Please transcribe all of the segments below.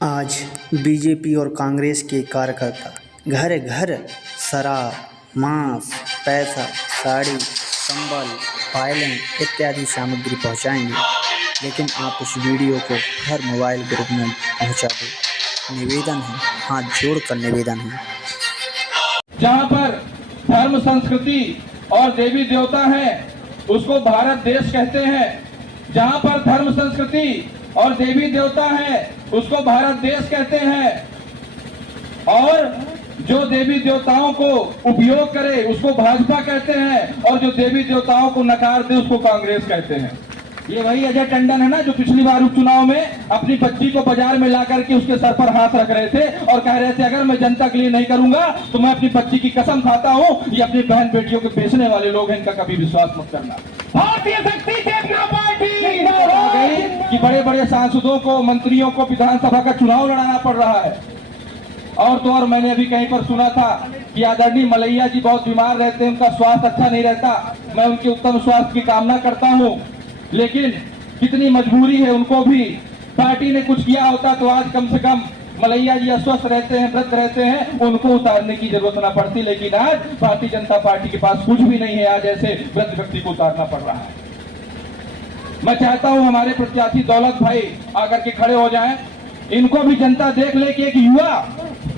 आज बीजेपी और कांग्रेस के कार्यकर्ता घर घर शराब, मांस, पैसा, साड़ी, कंबल, फाइलें इत्यादि सामग्री पहुंचाएंगे, लेकिन आप उस वीडियो को हर मोबाइल ग्रुप में पहुंचा दो। निवेदन है, हाथ जोड़कर निवेदन है। जहाँ पर धर्म संस्कृति और देवी देवता है उसको भारत देश कहते हैं। जहाँ पर धर्म संस्कृति और देवी देवता है उसको भारत देश कहते हैं, और जो देवी देवताओं को उपयोग करे उसको भाजपा कहते हैं, और जो देवी देवताओं को नकार दे उसको कांग्रेस कहते हैं। ये वही अजय टंडन है ना, जो पिछली बार उपचुनाव में अपनी बच्ची को बाजार में ला करके उसके सर पर हाथ रख रहे थे और कह रहे थे अगर मैं जनता के लिए नहीं करूंगा तो मैं अपनी बच्ची की कसम खाता हूं, ये अपनी बहन बेटियों के बेचने वाले लोग हैं, इनका कभी विश्वास मत करना। भारतीय शक्ति चेतना पार्टी आ गई कि बड़े बड़े सांसदों को, मंत्रियों को विधानसभा का चुनाव लड़ाना पड़ रहा है। और तो और मैंने अभी कहीं पर सुना था कि आदरणीय मलैया जी बहुत बीमार रहते हैं, उनका स्वास्थ्य अच्छा नहीं रहता। मैं उनके उत्तम स्वास्थ्य की कामना करता हूं, लेकिन कितनी मजबूरी है, उनको भी पार्टी ने कुछ किया होता तो आज कम से कम मलैया जी अस्वस्थ रहते हैं, व्रत रहते हैं, उनको उतारने की जरूरत ना पड़ती। लेकिन आज भारतीय जनता पार्टी के पास कुछ भी नहीं है, आज ऐसे व्रत व्यक्ति को उतारना पड़ रहा है। मैं चाहता हूं हमारे प्रत्याशी दौलत भाई आकर के खड़े हो जाएं, इनको भी जनता देख ले कि एक युवा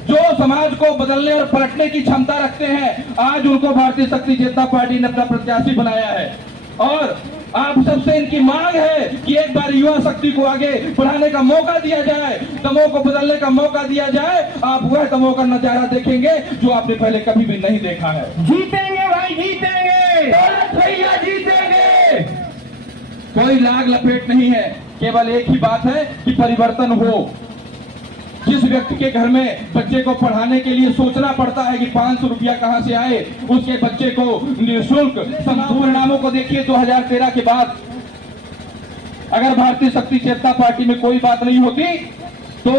जो समाज को बदलने और पलटने की क्षमता रखते हैं, आज उनको भारतीय शक्ति चेतना पार्टी ने अपना प्रत्याशी बनाया है। और आप सबसे इनकी मांग है कि एक बार युवा शक्ति को आगे बढ़ाने का मौका दिया जाए, दमों को बदलने का मौका दिया जाए। आप वह दमों का नजारा देखेंगे जो आपने पहले कभी भी नहीं देखा है। जीतेंगे भाई, जीतेंगे, दौलत भैया जीतेंगे। कोई लाग लपेट नहीं है, केवल एक ही बात है कि परिवर्तन हो। जिस व्यक्ति के घर में बच्चे को पढ़ाने के लिए सोचना पड़ता है कि 500 रुपया कहां से आए, उसके बच्चे को निःशुल्क परिणामों को देखिए 2013 के बाद। अगर भारतीय शक्ति चेतना पार्टी में कोई बात नहीं होती तो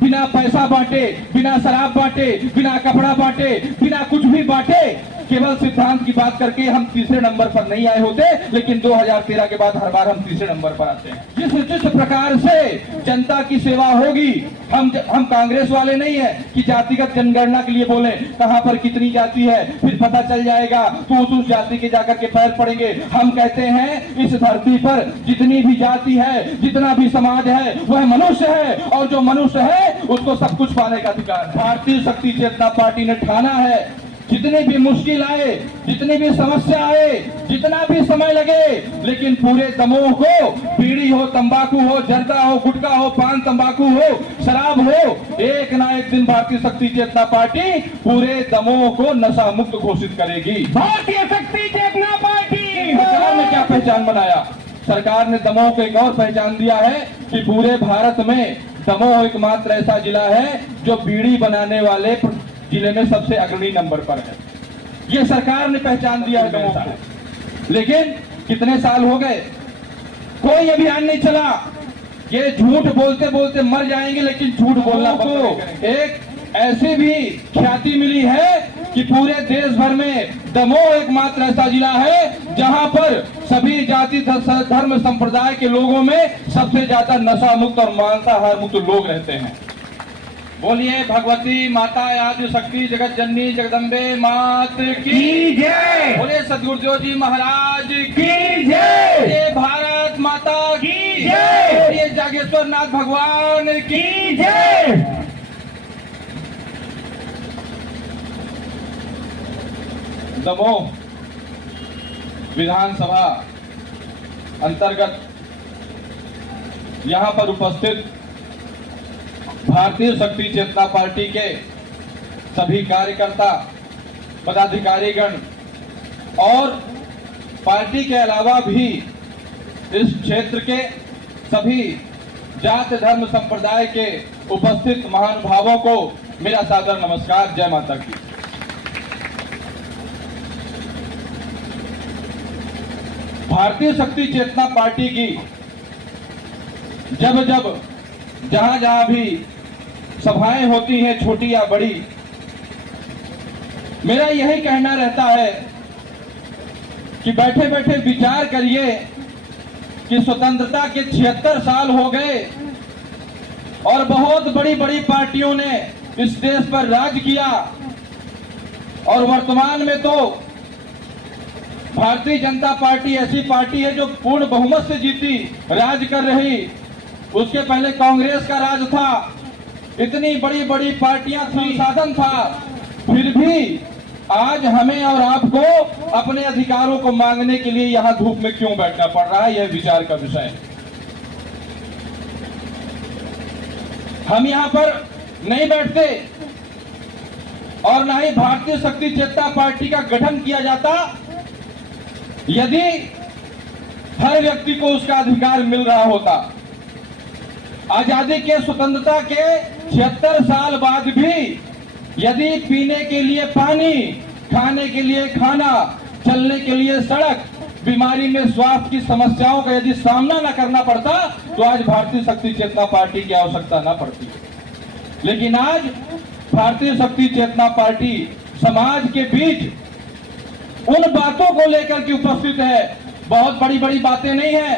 बिना पैसा बांटे, बिना शराब बांटे, बिना कपड़ा बांटे, बिना कुछ भी बांटे, केवल सिद्धांत की बात करके हम तीसरे नंबर पर नहीं आए होते। लेकिन 2013 के बाद हर बार हम तीसरे नंबर पर आते हैं। जिस प्रकार से जनता की सेवा होगी, हम कांग्रेस वाले नहीं है कि जातिगत जनगणना के लिए बोले कहां पर कितनी जाति है फिर पता चल जाएगा तो उस जाति के जाकर के पैर पड़ेंगे। हम कहते हैं इस धरती पर जितनी भी जाति है, जितना भी समाज है, वह मनुष्य है, और जो मनुष्य है उसको सब कुछ पाने का अधिकार है। भारतीय शक्ति चेतना पार्टी ने ठाना है जितनी भी मुश्किल आए, जितनी भी समस्या आए, जितना भी समय लगे, लेकिन पूरे दमोह को, बीड़ी हो, तंबाकू हो, जर्दा हो, गुटखा हो, पान तंबाकू हो, शराब हो, एक ना एक दिन भारतीय शक्ति चेतना पार्टी पूरे दमोह को नशा मुक्त घोषित करेगी। भारतीय शक्ति चेतना पार्टी सरकार ने क्या पहचान बनाया? सरकार ने दमोह को एक और पहचान दिया है कि पूरे भारत में दमोह एकमात्र ऐसा जिला है जो बीड़ी बनाने वाले जिले में सबसे अग्रणी नंबर पर है। ये सरकार ने पहचान दिया है दमोह को। लेकिन कितने साल हो गए, कोई अभियान नहीं चला। ये झूठ बोलते बोलते मर जाएंगे, लेकिन झूठ बोलना को एक ऐसी भी ख्याति मिली है कि पूरे देश भर में दमोह एकमात्र ऐसा जिला है जहां पर सभी जाति धर्म संप्रदाय के लोगों में सबसे ज्यादा नशा मुक्त और मांसाहार मुक्त लोग रहते हैं। बोलिए भगवती माता आदि शक्ति जगत जननी जगदम्बे मात की जय। बोलिए सदगुरुदेव जी महाराज की जय। बोलिए भारत माता की जय। बोलिए जागेश्वर नाथ भगवान की जय। दमोह विधानसभा अंतर्गत यहां पर उपस्थित भारतीय शक्ति चेतना पार्टी के सभी कार्यकर्ता, पदाधिकारीगण और पार्टी के अलावा भी इस क्षेत्र के सभी जाति धर्म संप्रदाय के उपस्थित महानुभावों को मेरा सादर नमस्कार। जय माता की। भारतीय शक्ति चेतना पार्टी की जब जब जहां जहां भी सभाएं होती हैं, छोटी या बड़ी, मेरा यही कहना रहता है कि बैठे बैठे विचार करिए कि स्वतंत्रता के 76 साल हो गए, और बहुत बड़ी बड़ी पार्टियों ने इस देश पर राज किया और वर्तमान में तो भारतीय जनता पार्टी ऐसी पार्टी है जो पूर्ण बहुमत से जीती, राज कर रही। उसके पहले कांग्रेस का राज था, इतनी बड़ी बड़ी पार्टियां थी, साधन था, फिर भी आज हमें और आपको अपने अधिकारों को मांगने के लिए यहां धूप में क्यों बैठना पड़ रहा है, यह विचार का विषय है। हम यहां पर नहीं बैठते और ना ही भारतीय शक्ति चेतना पार्टी का गठन किया जाता यदि हर व्यक्ति को उसका अधिकार मिल रहा होता। आजादी के स्वतंत्रता के 76 साल बाद भी यदि पीने के लिए पानी, खाने के लिए खाना, चलने के लिए सड़क, बीमारी में स्वास्थ्य की समस्याओं का यदि सामना न करना पड़ता तो आज भारतीय शक्ति चेतना पार्टी की आवश्यकता न पड़ती। लेकिन आज भारतीय शक्ति चेतना पार्टी समाज के बीच उन बातों को लेकर के उपस्थित है। बहुत बड़ी बड़ी बातें नहीं है,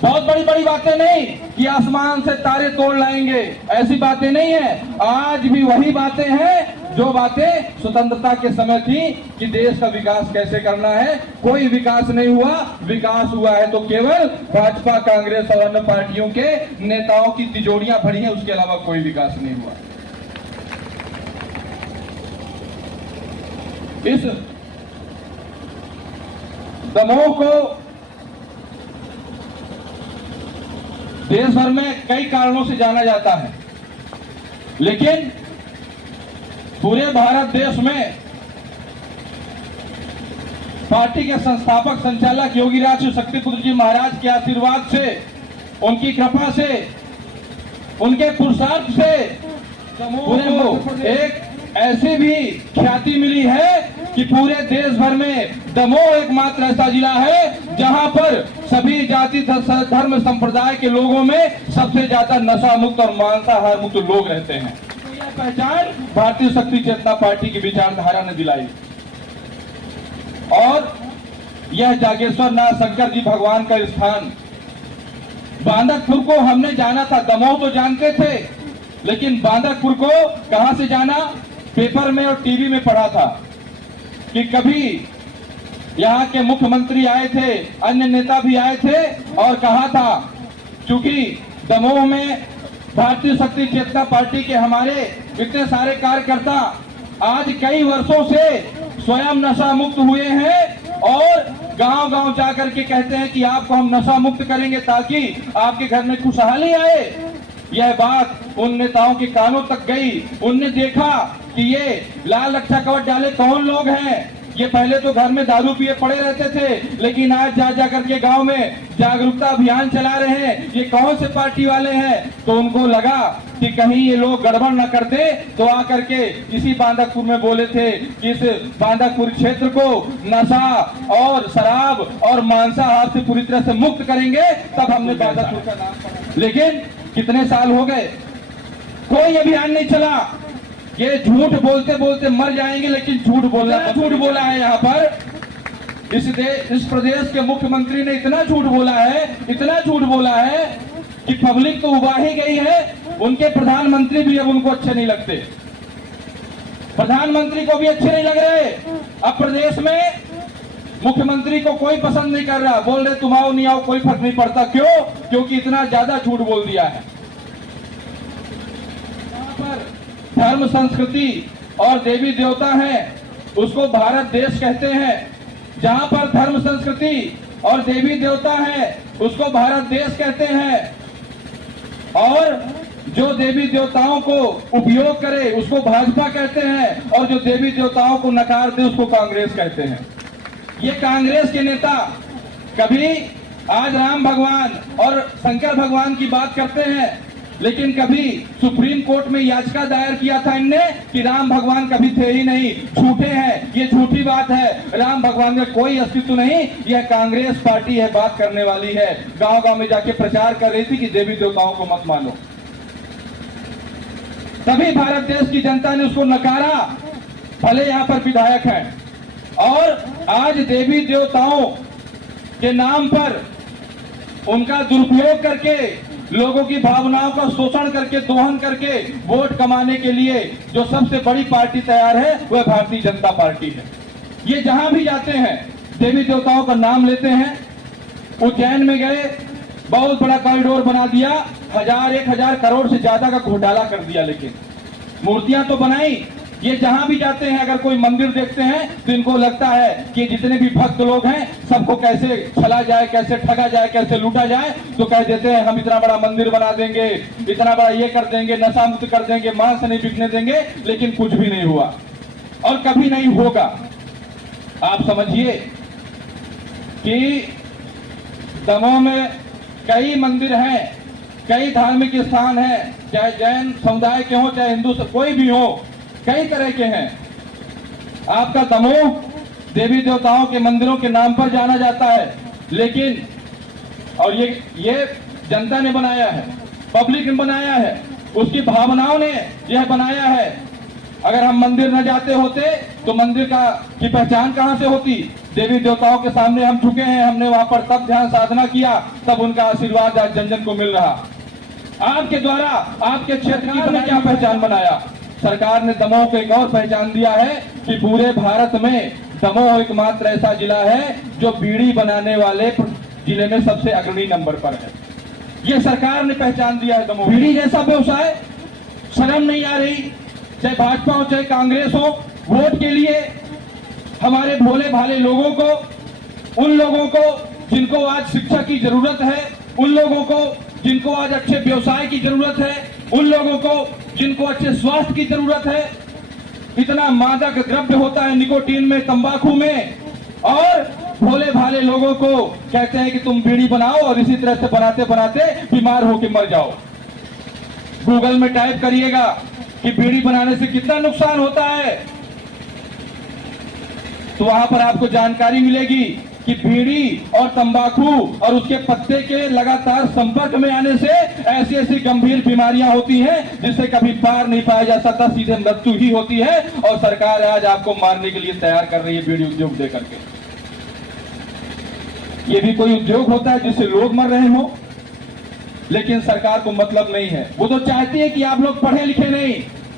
बहुत बड़ी बड़ी बातें नहीं कि आसमान से तारे तोड़ लाएंगे, ऐसी बातें नहीं है। आज भी वही बातें हैं जो बातें स्वतंत्रता के समय थी कि देश का विकास कैसे करना है। कोई विकास नहीं हुआ, विकास हुआ है तो केवल भाजपा, कांग्रेस और अन्य पार्टियों के नेताओं की तिजोरियां भरी हैं, उसके अलावा कोई विकास नहीं हुआ। इस दमोह को देश भर में कई कारणों से जाना जाता है, लेकिन पूरे भारत देश में पार्टी के संस्थापक संचालक योगी राज शक्तिपुत्र जी महाराज के आशीर्वाद से, उनकी कृपा से, उनके पुरुषार्थ से पूरे को एक ऐसी भी ख्याति मिली है कि पूरे देश भर में दमोह एकमात्र ऐसा जिला है जहां पर सभी जाति धर्म संप्रदाय के लोगों में सबसे ज्यादा नशा मुक्त और मांसाहार मुक्त लोग रहते हैं। तो यह पहचान भारतीय शक्ति चेतना पार्टी की विचारधारा ने दिलाई और यह जागेश्वर नाथ शंकर जी भगवान का स्थान। बांदकपुर को हमने जाना था, दमोह तो जानते थे, लेकिन बांदकपुर को कहां से जाना, पेपर में और टीवी में पढ़ा था कि कभी यहाँ के मुख्यमंत्री आए थे, अन्य नेता भी आए थे और कहा था क्योंकि दमोह में भारतीय शक्ति चेतना पार्टी के हमारे इतने सारे कार्यकर्ता आज कई वर्षों से स्वयं नशा मुक्त हुए हैं और गांव-गांव जाकर के कहते हैं कि आपको हम नशा मुक्त करेंगे ताकि आपके घर में खुशहाली आए। यह बात उन नेताओं के कानों तक गई। उनने देखा कि ये लाल रक्षा कवच डाले कौन लोग हैं, ये पहले तो घर में दारू पिए पड़े रहते थे, लेकिन आज जा जा करके गांव में जागरूकता अभियान चला रहे हैं, ये कौन से पार्टी वाले हैं। तो उनको लगा कि कहीं ये लोग गड़बड़ न करते, तो आकर के इसी बांदकपुर में बोले थे कि इस बांदकपुर क्षेत्र को नशा और शराब और मांसाहार से पूरी तरह से मुक्त करेंगे, तब हमने बांदकपुर का नाम पड़ा। लेकिन कितने साल हो गए, कोई अभियान नहीं चला। ये झूठ बोलते बोलते मर जाएंगे, लेकिन झूठ बोला है यहाँ पर। इस प्रदेश के मुख्यमंत्री ने इतना झूठ बोला है कि पब्लिक तो उबा ही गई है। उनके प्रधानमंत्री भी अब उनको अच्छे नहीं लगते, प्रधानमंत्री को भी अच्छे नहीं लग रहे। अब प्रदेश में मुख्यमंत्री को कोई पसंद नहीं कर रहा, बोल रहे तुम आओ नहीं आओ कोई फर्क नहीं पड़ता। क्यों? क्योंकि इतना ज्यादा झूठ बोल दिया है। यहाँ पर धर्म, संस्कृति और देवी देवता हैं, उसको भारत देश कहते हैं। जहां पर धर्म, संस्कृति और देवी देवता है, उसको भारत देश कहते हैं। और जो देवी देवताओं को उपयोग करे उसको भाजपा कहते हैं, और जो देवी देवताओं को नकार दे उसको कांग्रेस कहते हैं। ये कांग्रेस के नेता कभी आज राम भगवान और शंकर भगवान की बात करते हैं, लेकिन कभी सुप्रीम कोर्ट में याचिका दायर किया था इनने कि राम भगवान कभी थे ही नहीं, झूठे हैं, ये झूठी बात है, राम भगवान का कोई अस्तित्व नहीं। यह कांग्रेस पार्टी है, बात करने वाली है। गांव गांव में जाके प्रचार कर रही थी कि देवी देवताओं को मत मानो। तभी भारत देश की जनता ने उसको नकारा, भले यहाँ पर विधायक हैं। और आज देवी देवताओं के नाम पर उनका दुरुपयोग करके लोगों की भावनाओं का शोषण करके, दोहन करके वोट कमाने के लिए जो सबसे बड़ी पार्टी तैयार है वह भारतीय जनता पार्टी है। ये जहां भी जाते हैं देवी देवताओं का नाम लेते हैं। उज्जैन में गए, बहुत बड़ा कॉरिडोर बना दिया, 1000-1000 करोड़ से ज्यादा का घोटाला कर दिया, लेकिन मूर्तियां तो बनाई। ये जहां भी जाते हैं अगर कोई मंदिर देखते हैं तो इनको लगता है कि जितने भी भक्त लोग हैं सबको कैसे छला जाए, कैसे ठगा जाए, कैसे लूटा जाए, तो कह देते हैं हम इतना बड़ा मंदिर बना देंगे, इतना बड़ा ये कर देंगे, नशा मुक्त कर देंगे, मांस नहीं बिकने देंगे, लेकिन कुछ भी नहीं हुआ और कभी नहीं होगा। आप समझिए कि दमोह में कई मंदिर हैं, कई धार्मिक स्थान हैं, चाहे जैन समुदाय के हो चाहे हिंदू कोई भी हो, कई तरह के हैं। आपका दमोह देवी देवताओं के मंदिरों के नाम पर जाना जाता है, लेकिन और ये जनता ने बनाया है, पब्लिक ने बनाया है, उसकी भावनाओं ने यह बनाया है। अगर हम मंदिर न जाते होते तो मंदिर की पहचान कहां से होती? देवी देवताओं के सामने हम झुके हैं, हमने वहां पर तब ध्यान साधना किया, तब उनका आशीर्वाद आज जन जन को मिल रहा। आपके द्वारा आपके क्षेत्र की क्या पहचान बनाया? सरकार ने दमोह को एक और पहचान दिया है कि पूरे भारत में दमोह एकमात्र ऐसा जिला है जो बीड़ी बनाने वाले जिले में सबसे अग्रणी नंबर पर है। ये सरकार ने पहचान दिया है दमोह। बीड़ी जैसा व्यवसाय, शर्म नहीं आ रही? चाहे भाजपा हो चाहे कांग्रेस हो, वोट के लिए हमारे भोले भाले लोगों को, उन लोगों को जिनको आज शिक्षा की जरूरत है, उन लोगों को जिनको आज अच्छे व्यवसाय की जरूरत है, उन लोगों को जिनको अच्छे स्वास्थ्य की जरूरत है, इतना मादक द्रव्य होता है निकोटीन में, तंबाकू में, और भोले भाले लोगों को कहते हैं कि तुम बीड़ी बनाओ और इसी तरह से बनाते बनाते बीमार होकर मर जाओ। गूगल में टाइप करिएगा कि बीड़ी बनाने से कितना नुकसान होता है, तो वहां पर आपको जानकारी मिलेगी कि बीड़ी और तंबाकू और उसके पत्ते के लगातार संपर्क में आने से ऐसी ऐसी गंभीर बीमारियां होती हैं जिससे कभी पार नहीं पाया जा सकता, सीधे मृत्यु ही होती है। और सरकार आज आपको मारने के लिए तैयार कर रही है बीड़ी उद्योग देकर के। ये भी कोई उद्योग होता है जिससे लोग मर रहे हो? लेकिन सरकार को मतलब नहीं है। वो तो चाहती है कि आप लोग पढ़े लिखे नहीं,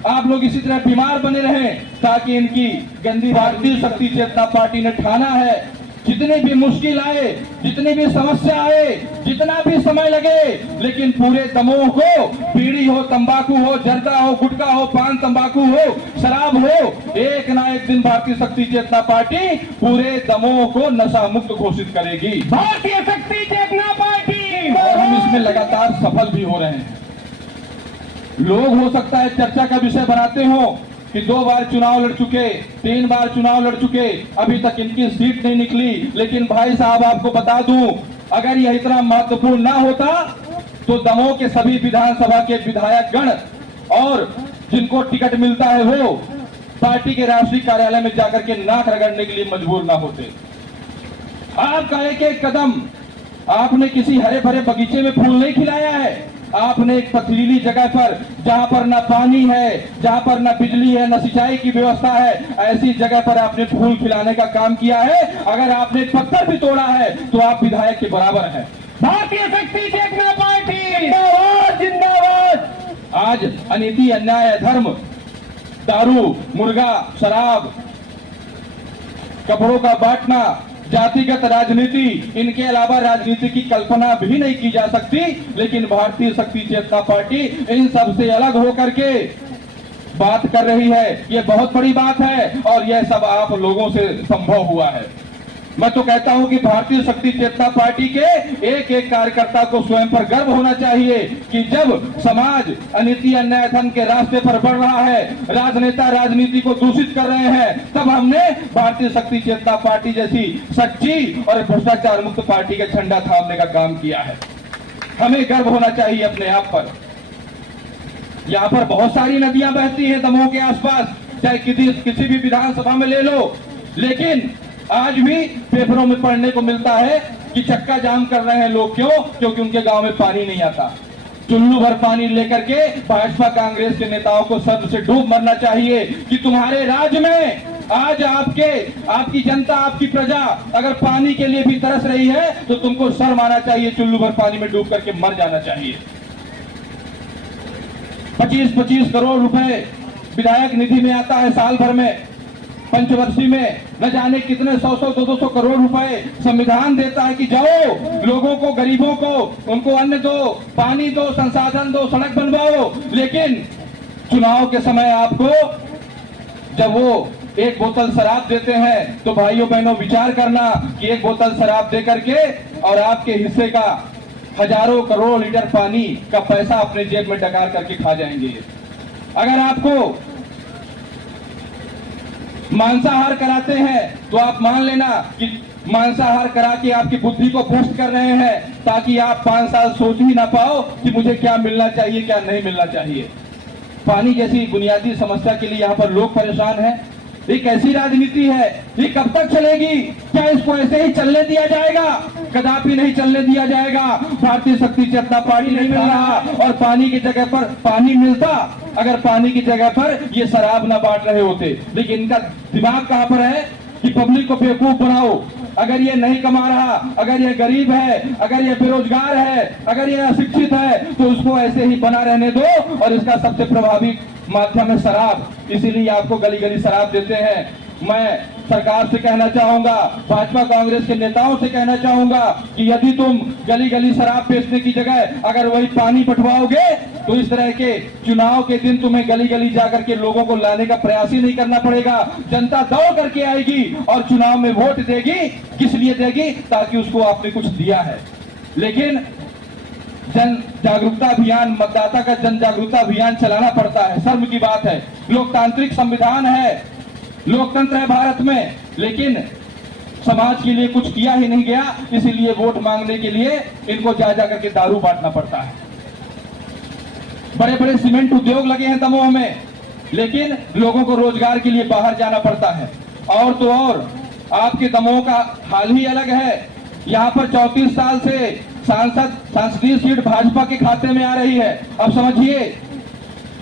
आप लोग इसी तरह बीमार बने रहें, ताकि इनकी गंदी भारतीय शक्ति चेतना पार्टी ने ठाना है जितनी भी मुश्किल आए, जितनी भी समस्या आए, जितना भी समय लगे, लेकिन पूरे दमोह को बीड़ी हो, तंबाकू हो, जर्दा हो, गुटखा हो, पान तंबाकू हो, शराब हो, एक ना एक दिन भारतीय शक्ति चेतना पार्टी पूरे दमोह को नशा मुक्त घोषित करेगी। भारतीय शक्ति चेतना पार्टी, और हम इसमें लगातार सफल भी हो रहे हैं। लोग हो सकता है चर्चा का विषय बनाते हो कि 2 बार चुनाव लड़ चुके, 3 बार चुनाव लड़ चुके, अभी तक इनकी सीट नहीं निकली। लेकिन भाई साहब आपको बता दूं, अगर यह इतना महत्वपूर्ण ना होता तो दमोह के सभी विधानसभा के विधायक गण और जिनको टिकट मिलता है वो पार्टी के राष्ट्रीय कार्यालय में जाकर के नाक रगड़ने के लिए मजबूर ना होते। आपका एक एक कदम, आपने किसी हरे भरे बगीचे में फूल नहीं खिलाया है, आपने एक पथरीली जगह पर, जहां पर ना पानी है, जहां पर ना बिजली है, ना सिंचाई की व्यवस्था है, ऐसी जगह पर आपने फूल खिलाने का काम किया है। अगर आपने पत्थर भी तोड़ा है तो आप विधायक के बराबर हैं। भारतीय शक्ति चेतना पार्टी जिंदाबाद, जिंदाबाद। आज अनीति, अन्याय, अधर्म, दारू, मुर्गा, शराब, कपड़ों का बांटना, जातिगत राजनीति, इनके अलावा राजनीति की कल्पना भी नहीं की जा सकती। लेकिन भारतीय शक्ति चेतना पार्टी इन सब से अलग होकर के बात कर रही है। ये बहुत बड़ी बात है और यह सब आप लोगों से संभव हुआ है। मैं तो कहता हूं कि भारतीय शक्ति चेतना पार्टी के एक एक कार्यकर्ता को स्वयं पर गर्व होना चाहिए कि जब समाज अनीति, अन्याय, धर्म के रास्ते पर बढ़ रहा है, राजनेता राजनीति को दूषित कर रहे हैं, तब हमने भारतीय शक्ति चेतना पार्टी जैसी सच्ची और भ्रष्टाचार मुक्त पार्टी का झंडा थामने का काम किया है। हमें गर्व होना चाहिए अपने आप पर। यहाँ पर बहुत सारी नदियां बहती हैं दमोह के आसपास, चाहे किसी भी विधानसभा में ले लो, लेकिन आज भी पेपरों में पढ़ने को मिलता है कि चक्का जाम कर रहे हैं लोग। क्यों? क्योंकि उनके गांव में पानी नहीं आता। चुल्लू भर पानी लेकर के भाजपा कांग्रेस के नेताओं को सर से डूब मरना चाहिए कि तुम्हारे राज्य में आज आपकी जनता, आपकी प्रजा अगर पानी के लिए भी तरस रही है तो तुमको शर्म आना चाहिए, चुल्लू भर पानी में डूब करके मर जाना चाहिए। 25-25 करोड़ रुपए विधायक निधि में आता है साल भर में, पंचवर्षीय में न जाने कितने 100-100, 200 करोड़ रुपए संविधान देता है कि जाओ लोगों को, गरीबों को, उनको अन्न दो, पानी दो, संसाधन दो, सड़क बनवाओ। लेकिन चुनाव के समय आपको जब वो एक बोतल शराब देते हैं तो भाइयों बहनों विचार करना कि एक बोतल शराब दे करके और आपके हिस्से का हजारों करोड़ लीटर पानी का पैसा अपने जेब में डकार करके खा जाएंगे। अगर आपको मांसाहार कराते हैं तो आप मान लेना कि मांसाहार करा के आपकी बुद्धि को भ्रष्ट कर रहे हैं, ताकि आप 5 साल सोच ही ना पाओ कि मुझे क्या मिलना चाहिए, क्या नहीं मिलना चाहिए। पानी जैसी बुनियादी समस्या के लिए यहाँ पर लोग परेशान हैं। ये कैसी राजनीति है? ये कब तक चलेगी? क्या इसको ऐसे ही चलने दिया जाएगा? कदापि नहीं चलने दिया जाएगा। भारतीय शक्ति चेतना पार्टी नहीं मिल रहा और पानी की जगह पर पानी मिलता, अगर पानी की जगह पर ये शराब ना बांट रहे होते। लेकिन इनका दिमाग कहां पर है कि पब्लिक को बेवकूफ बनाओ। अगर ये नहीं कमा रहा, अगर ये गरीब है, अगर ये बेरोजगार है, अगर ये अशिक्षित है, तो उसको ऐसे ही बना रहने दो। और इसका सबसे प्रभावी माध्यम है शराब, इसीलिए आपको गली गली शराब देते हैं। मैं सरकार से कहना चाहूंगा, भाजपा कांग्रेस के नेताओं से कहना चाहूंगा कि यदि तुम गली गली शराब बेचने की जगह अगर वही पानी बंटवाओगे तो इस तरह के चुनाव के दिन तुम्हें गली गली जाकर के लोगों को लाने का प्रयास ही नहीं करना पड़ेगा। जनता दौड़ करके आएगी और चुनाव में वोट देगी। किस लिए देगी? ताकि उसको आपने कुछ दिया है। लेकिन जन जागरूकता अभियान, मतदाता का जन जागरूकता अभियान चलाना पड़ता है। शर्म की बात है, लोकतांत्रिक संविधान है, लोकतंत्र है भारत में, लेकिन समाज के लिए कुछ किया ही नहीं गया। इसीलिए वोट मांगने के लिए इनको जा जा करके दारू बांटना पड़ता है। बड़े बड़े सीमेंट उद्योग लगे हैं दमोह में, लेकिन लोगों को रोजगार के लिए बाहर जाना पड़ता है। और तो और आपके दमोह का हाल ही अलग है। यहाँ पर 34 साल से सांसदीय सीट भाजपा के खाते में आ रही है। अब समझिए,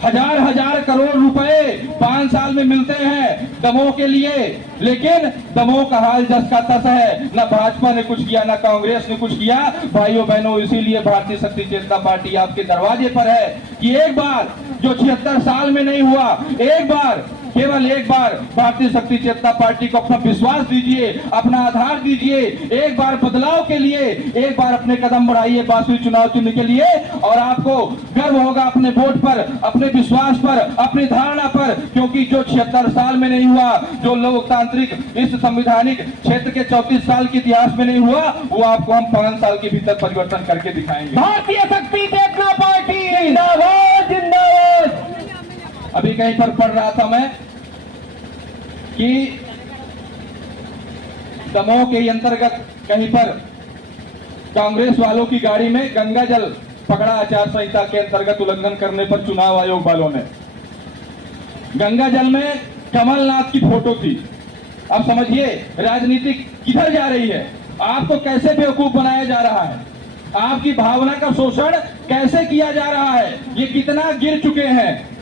हजार करोड़ रुपए 5 साल में मिलते हैं दमोह के लिए, लेकिन दमोह का हाल जस का तस है। न भाजपा ने कुछ किया, न कांग्रेस ने कुछ किया। भाइयों बहनों, इसीलिए भारतीय शक्ति चेतना पार्टी आपके दरवाजे पर है कि एक बार जो 76 साल में नहीं हुआ, एक बार, केवल एक बार भारतीय शक्ति चेतना पार्टी को अपना विश्वास दीजिए, अपना आधार दीजिए। एक बार बदलाव के लिए एक बार अपने कदम बढ़ाइए बासुई चुनाव चिन्ह के लिए, और आपको गर्व होगा अपने वोट पर, अपने विश्वास पर, अपनी धारणा पर। क्योंकि जो 76 साल में नहीं हुआ, जो लोकतांत्रिक इस संवैधानिक क्षेत्र के 34 साल के इतिहास में नहीं हुआ, वो आपको हम 5 साल के भीतर परिवर्तन करके दिखाएंगे। भारतीय शक्ति चेतना पार्टी जिंदाबाद, जिंदाबाद। अभी कहीं पर पढ़ रहा था मैं कि दमोह के अंतर्गत कहीं पर कांग्रेस वालों की गाड़ी में गंगा जल पकड़ा, आचार संहिता के अंतर्गत उल्लंघन करने पर चुनाव आयोग वालों ने। गंगा जल में कमलनाथ की फोटो थी। अब समझिए राजनीति किधर जा रही है, आपको कैसे बेवकूफ बनाया जा रहा है, आपकी भावना का शोषण कैसे किया जा रहा है, ये कितना गिर चुके हैं।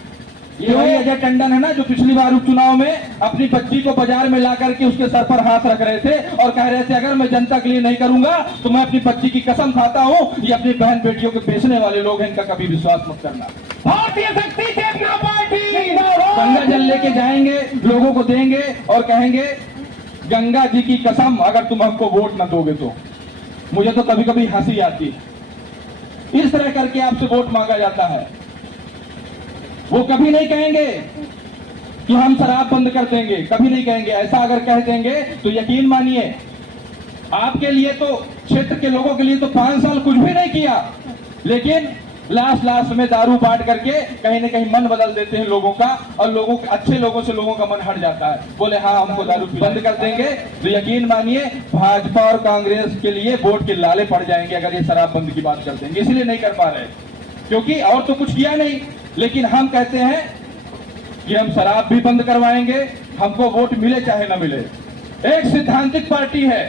ये वही अजय टंडन है ना, जो पिछली बार उपचुनाव में अपनी बच्ची को बाजार में ला करके उसके सर पर हाथ रख रहे थे और कह रहे थे अगर मैं जनता के लिए नहीं करूंगा तो मैं अपनी बच्ची की कसम खाता हूं। ये अपनी बहन बेटियों को बेचने वाले लोग हैं, इनका कभी विश्वास मत करना। भारतीय शक्ति चेतना पार्टी गंगा जल लेके जाएंगे, लोगों को देंगे और कहेंगे गंगा जी की कसम अगर तुम हमको वोट न दोगे तो। मुझे तो कभी कभी हंसी आती है। इस तरह करके आपसे वोट मांगा जाता है। वो कभी नहीं कहेंगे कि हम शराब बंद कर देंगे, कभी नहीं कहेंगे। ऐसा अगर कह देंगे तो यकीन मानिए आपके लिए तो, क्षेत्र के लोगों के लिए तो 5 साल कुछ भी नहीं किया, लेकिन लास्ट में दारू बांट करके कहीं ना कहीं मन बदल देते हैं लोगों का, और लोगों के अच्छे लोगों से लोगों का मन हट जाता है। बोले हाँ हमको दारू बंद कर देंगे, तो यकीन मानिए भाजपा और कांग्रेस के लिए वोट के लाले पड़ जाएंगे अगर ये शराब बंद की बात कर देंगे। इसलिए नहीं कर पा रहे क्योंकि और तो कुछ किया नहीं, लेकिन हम कहते हैं कि हम शराब भी बंद करवाएंगे, हमको वोट मिले चाहे ना मिले। एक सिद्धांतिक पार्टी है,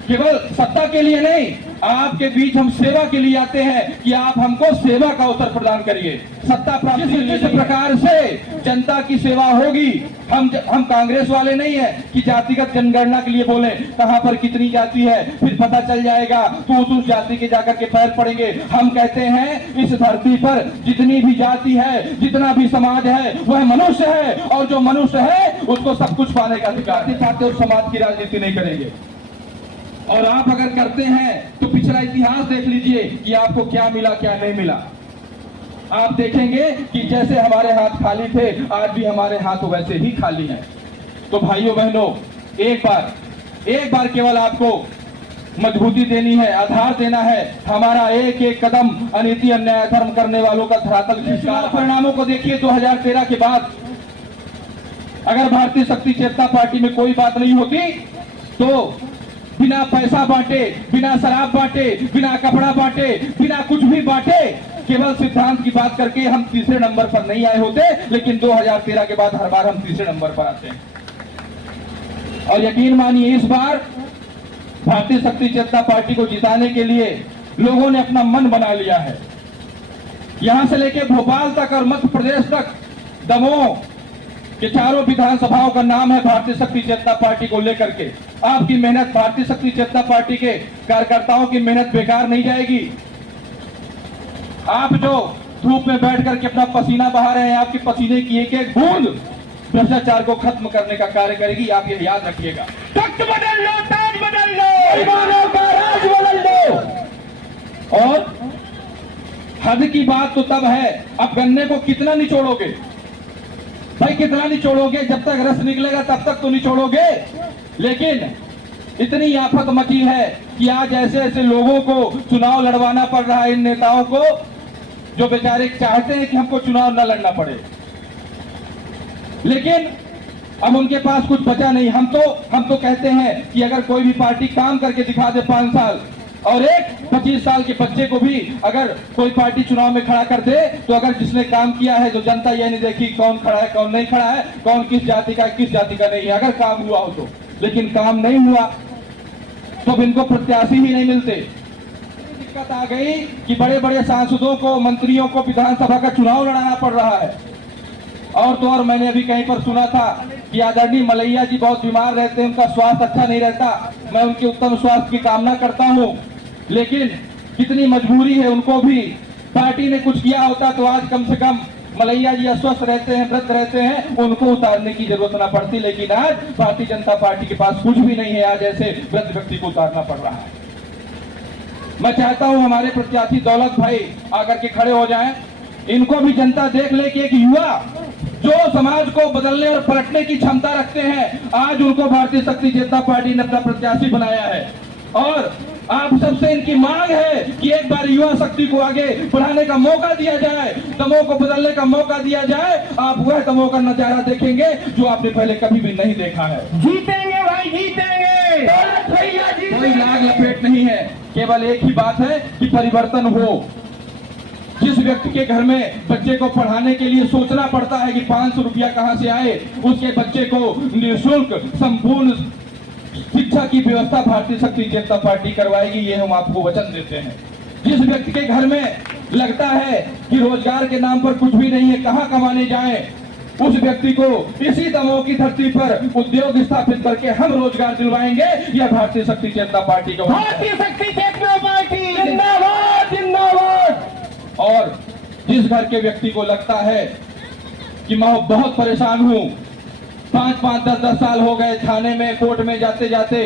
केवल सत्ता के लिए नहीं, आपके बीच हम सेवा के लिए आते हैं कि आप हमको सेवा का अवसर प्रदान करिए। सत्ता प्राप्ति जिस प्रकार से जनता की सेवा होगी, हम कांग्रेस वाले नहीं है कि जातिगत जनगणना के लिए बोले कहां पर कितनी जाति है फिर पता चल जाएगा तो उस जाति के जाकर के पैर पड़ेंगे। हम कहते हैं इस धरती पर जितनी भी जाति है, जितना भी समाज है, वह मनुष्य है, और जो मनुष्य है उसको सब कुछ पाने का अधिकार चाहते और समाज की राजनीति नहीं करेंगे। और आप अगर करते हैं तो पिछला इतिहास देख लीजिए कि आपको क्या मिला क्या नहीं मिला। आप देखेंगे कि जैसे हमारे हाथ खाली थे, आज भी हमारे हाथ वैसे ही खाली हैं। तो भाइयों बहनों, एक बार केवल आपको मजबूती देनी है, आधार देना है। हमारा एक एक कदम अनीति अन्याय धर्म करने वालों का धरातल खिसका। परिणामों को देखिए 2013 के बाद अगर भारतीय शक्ति चेतना पार्टी में कोई बात नहीं होती तो बिना पैसा बांटे, बिना शराब बांटे, बिना कपड़ा बांटे, बिना कुछ भी बांटे, केवल सिद्धांत की बात करके हम तीसरे नंबर पर नहीं आए होते। लेकिन 2013 के बाद हर बार हम तीसरे नंबर पर आते हैं। और यकीन मानिए इस बार भारतीय शक्ति चेतना पार्टी को जिताने के लिए लोगों ने अपना मन बना लिया है। यहां से लेकर भोपाल तक और मध्य प्रदेश तक दमोह के चारों विधानसभाओं का नाम है भारतीय शक्ति चेतना पार्टी को लेकर के। आपकी मेहनत, भारतीय शक्ति चेतना पार्टी के कार्यकर्ताओं की मेहनत बेकार नहीं जाएगी। आप जो धूप में बैठ करके अपना पसीना बहा रहे हैं, आपके पसीने की एक एक बूंद भ्रष्टाचार को खत्म करने का कार्य करेगी। आप ये याद रखिएगा। तख्त बदल लो, ताज बदल लो, बेईमानों का राज बदल दो। और हद की बात तो तब है, अब गन्ने को कितना निचोड़ोगे भाई, कितना निचोड़ोगे? जब तक रस निकलेगा तब तक तो निचोड़ोगे। लेकिन इतनी आफत मची है कि आज ऐसे ऐसे लोगों को चुनाव लड़वाना पड़ रहा है, इन नेताओं को जो बेचारे चाहते हैं कि हमको चुनाव न लड़ना पड़े, लेकिन अब उनके पास कुछ बचा नहीं। हम तो कहते हैं कि अगर कोई भी पार्टी काम करके दिखा दे 5 साल और एक 25 साल के बच्चे को भी अगर कोई पार्टी चुनाव में खड़ा कर दे, तो अगर जिसने काम किया है तो जनता यह नहीं देखी कौन खड़ा है कौन नहीं खड़ा है, कौन किस जाति का किस जाति का नहीं है, अगर काम हुआ हो तो। लेकिन काम नहीं हुआ तो इनको प्रत्याशी ही नहीं मिलते। दिक्कत आ गई कि बड़े बड़े सांसदों को, मंत्रियों को विधानसभा का चुनाव लड़ाना पड़ रहा है। और तो और मैंने अभी कहीं पर सुना था कि आदरणीय मलैया जी बहुत बीमार रहते हैं, उनका स्वास्थ्य अच्छा नहीं रहता। मैं उनके उत्तम स्वास्थ्य की कामना करता हूं, लेकिन कितनी मजबूरी है उनको भी। पार्टी ने कुछ किया होता तो आज कम से कम मलैया जी अस्वस्थ रहते हैं, व्रत रहते हैं, उनको उतारने की जरूरत न पड़ती। लेकिन आज भारतीय जनता पार्टी के पास कुछ भी नहीं है, आज ऐसे व्रत व्यक्ति को उतारना पड़ रहा है। मैं चाहता हूं हमारे प्रत्याशी दौलत भाई आकर के खड़े हो जाएं, इनको भी जनता देख ले कि एक युवा जो समाज को बदलने और पलटने की क्षमता रखते हैं, आज उनको भारतीय शक्ति चेतना पार्टी ने अपना प्रत्याशी बनाया है। और आप सबसे इनकी मांग है कि एक बार युवा शक्ति को आगे बढ़ाने का मौका दिया जाए, दमोह को बदलने का मौका दिया जाए। आप वह दमोह का नजारा देखेंगे जो आपने पहले कभी भी नहीं देखा है। जीतेंगे भाई, जीतेंगे। कोई लाग लपेट नहीं है, केवल एक ही बात है कि परिवर्तन हो। जिस व्यक्ति के घर में बच्चे को पढ़ाने के लिए सोचना पड़ता है कि 500 रुपया कहां से आए, उसके बच्चे को निःशुल्क संपूर्ण शिक्षा की व्यवस्था भारतीय शक्ति चेतना पार्टी करवाएगी, ये हम आपको वचन देते हैं। जिस व्यक्ति के घर में लगता है कि रोजगार के नाम पर कुछ भी नहीं है, कहां कमाने जाएं, उस व्यक्ति को इसी दमोह की धरती पर उद्योग स्थापित करके हम रोजगार दिलवाएंगे। यह भारतीय शक्ति चेतना पार्टी का भारतीय शक्ति चेतना पार्टी जिंदाबाद, जिंदाबाद। और जिस घर के व्यक्ति को लगता है कि मैं बहुत परेशान हूं, 5-5, 10-10 साल हो गए थाने में, कोर्ट में जाते जाते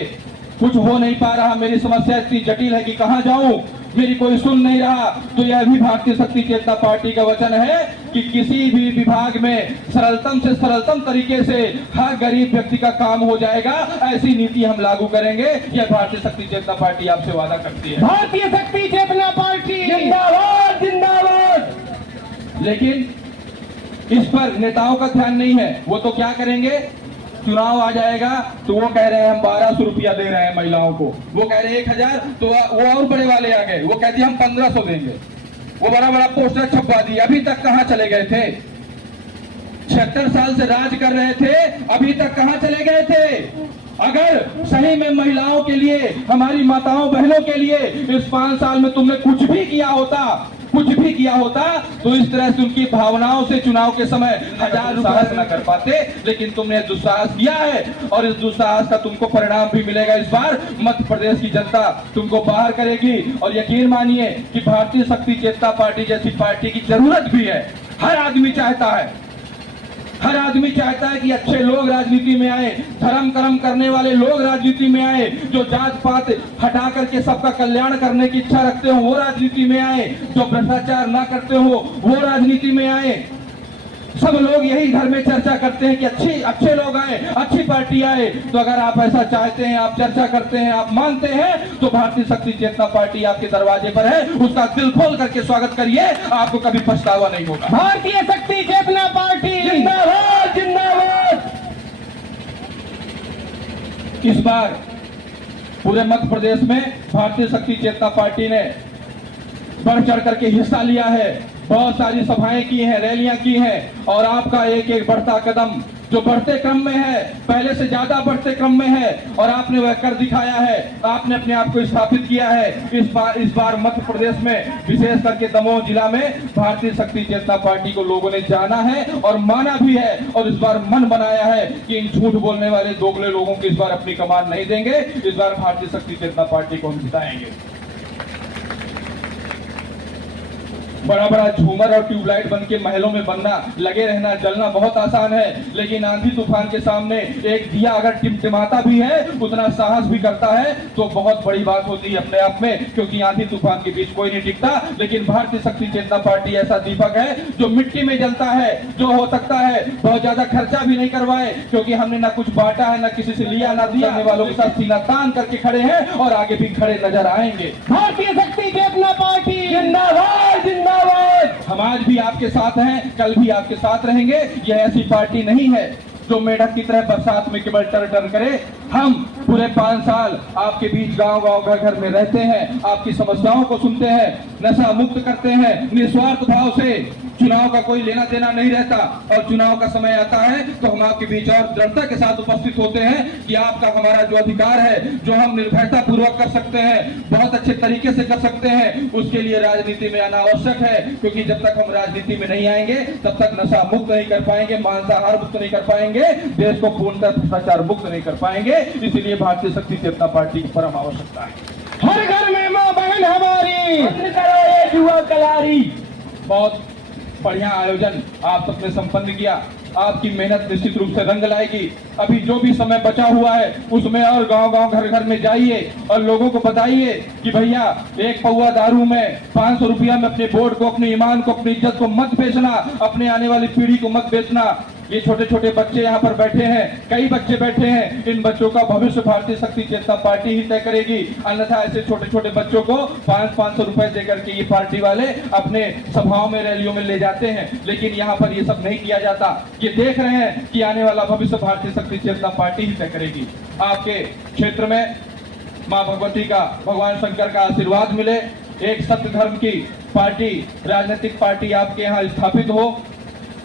कुछ हो नहीं पा रहा, मेरी समस्या इतनी जटिल है कि कहां जाऊं, मेरी कोई सुन नहीं रहा, तो यह भी भारतीय शक्ति चेतना पार्टी का वचन है कि किसी भी विभाग में सरलतम से सरलतम तरीके से हर गरीब व्यक्ति का काम हो जाएगा, ऐसी नीति हम लागू करेंगे। यह भारतीय शक्ति चेतना पार्टी आपसे वादा करती है। भारतीय शक्ति चेतना पार्टी जिंदाबाद, जिंदाबाद। लेकिन इस पर नेताओं का ध्यान नहीं है। वो तो क्या करेंगे, चुनाव आ जाएगा तो वो कह रहे हैं हम 1200 रुपया दे रहे हैं महिलाओं को, वो कह रहे हैं 1000, तो वो और बड़े वाले आ गए, वो कहती है हम 1500 देंगे, वो बड़ा बड़ा पोस्टर छपवा दिए, अभी तक कहां चले गए थे। 76 साल से राज कर रहे थे, अभी तक कहां चले गए थे? अगर सही में महिलाओं के लिए, हमारी माताओं बहनों के लिए इस 5 साल में तुमने कुछ भी किया होता, तो इस तरह से उनकी भावनाओं से चुनाव के समय 1000 साहस न कर पाते, लेकिन तुमने दुस्साहस किया है और इस दुस्साहस का तुमको परिणाम भी मिलेगा। इस बार मध्य प्रदेश की जनता तुमको बाहर करेगी और यकीन मानिए कि भारतीय शक्ति चेतना पार्टी जैसी पार्टी की जरूरत भी है। हर आदमी चाहता है कि अच्छे लोग राजनीति में आए, धर्म कर्म करने वाले लोग राजनीति में आए, जो जात पात हटा करके सबका कल्याण करने की इच्छा रखते हो वो राजनीति में आए, जो भ्रष्टाचार ना करते हो वो राजनीति में आए। सब लोग यही घर में चर्चा करते हैं कि अच्छे लोग आए, अच्छी पार्टी आए। तो अगर आप ऐसा चाहते हैं, आप चर्चा करते हैं, आप मानते हैं, तो भारतीय शक्ति चेतना पार्टी आपके दरवाजे पर है, उसका दिल खोल करके स्वागत करिए, आपको कभी पछतावा नहीं होगा। भारतीय शक्ति चेतना पार्टी जिंदाबाद, जिंदाबाद। इस बार पूरे मध्य प्रदेश में भारतीय शक्ति चेतना पार्टी ने बढ़ चढ़ करके हिस्सा लिया है, बहुत सारी सभाएं की हैं, रैलियां की हैं और आपका एक एक बढ़ता कदम जो बढ़ते क्रम में है, पहले से ज्यादा बढ़ते क्रम में है और आपने वह कर दिखाया है। आपने अपने आप को स्थापित किया है। इस बार मध्य प्रदेश में विशेष करके दमोह जिला में भारतीय शक्ति चेतना पार्टी को लोगों ने जाना है और माना भी है और इस बार मन बनाया है कि इन झूठ बोलने वाले दोगले लोगों को इस बार अपनी कमान नहीं देंगे। इस बार भारतीय शक्ति चेतना पार्टी को हम जिताएंगे। बड़ा बड़ा झूमर और ट्यूबलाइट बन के महलों में बनना, लगे रहना, जलना बहुत आसान है, लेकिन आंधी तूफान के सामने एक दिया अगर टिमटिमाता भी है, उतना साहस भी करता है, तो बहुत बड़ी बात होती है अपने आप में, क्योंकि आंधी तूफान के बीच कोई नहीं टिकता। लेकिन भारतीय शक्ति चेतना पार्टी ऐसा दीपक है जो मिट्टी में जलता है, जो हो सकता है बहुत ज्यादा खर्चा भी नहीं करवाए, क्योंकि हमने ना कुछ बांटा है, ना किसी से लिया ना दिया, वालों के साथ सीना तान करके खड़े हैं और आगे भी खड़े नजर आएंगे। भारतीय शक्ति चेतना पार्टी जिंदाबाद, जिंदाबाद। हम आज भी आपके साथ हैं, कल भी आपके साथ रहेंगे। यह ऐसी पार्टी नहीं है जो मेढक की तरह बरसात में केवल टर टर करे। हम पूरे 5 साल आपके बीच गांव घर घर में रहते हैं, आपकी समस्याओं को सुनते हैं, नशा मुक्त करते हैं, निस्वार्थ भाव से। चुनाव का कोई लेना देना नहीं रहता और चुनाव का समय आता है तो हम आपके बीच और दृढ़ता के साथ उपस्थित होते हैं कि आपका हमारा जो अधिकार है, जो हम निर्भयता पूर्वक कर सकते हैं, बहुत अच्छे तरीके से कर सकते हैं, उसके लिए राजनीति में आना आवश्यक है। क्योंकि जब तक हम राजनीति में नहीं आएंगे तब तक नशा मुक्त नहीं कर पाएंगे, मांसाहार मुक्त नहीं कर पाएंगे, देश को पूर्णतः भ्रष्टाचार मुक्त नहीं कर पाएंगे। इसलिए भारतीय शक्ति चेतना पार्टी की परम आवश्यकता है। हर घर में मां बहन हमारी, बंद करो ये जुआ कलारी। बहुत बढ़िया आयोजन आप सबने संपन्न किया। आपकी मेहनत निश्चित रूप से रंग लाएगी। अभी जो भी समय बचा हुआ है उसमें और गांव घर घर में जाइए और लोगों को बताइए कि भैया एक पौवा दारू में 500 रुपया में अपने वोट को, अपने ईमान को, अपनी इज्जत को मत बेचना, अपने आने वाली पीढ़ी को मत बेचना। ये छोटे छोटे बच्चे यहाँ पर बैठे हैं, कई बच्चे बैठे हैं, इन बच्चों का भविष्य भारतीय शक्ति चेतना पार्टी ही तय करेगी। अन्यथा ऐसे छोटे छोटे बच्चों को 500 रुपए देकर के ये पार्टी वाले अपने सभाओं में, रैलियों में ले जाते हैं, लेकिन यहाँ पर ये सब नहीं किया जाता। ये देख रहे हैं कि आने वाला भविष्य भारतीय शक्ति चेतना पार्टी ही तय करेगी। आपके क्षेत्र में माँ भगवती का, भगवान शंकर का आशीर्वाद मिले, एक सत्य धर्म की पार्टी, राजनीतिक पार्टी आपके यहाँ स्थापित हो।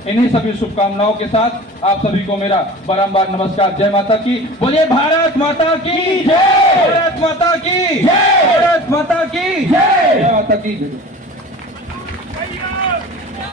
इन्हीं सभी शुभकामनाओं के साथ आप सभी को मेरा बारंबार नमस्कार। जय माता की, बोलिए भारत माता की जय, भारत माता की जय, भारत माता की जय, जय माता की जय।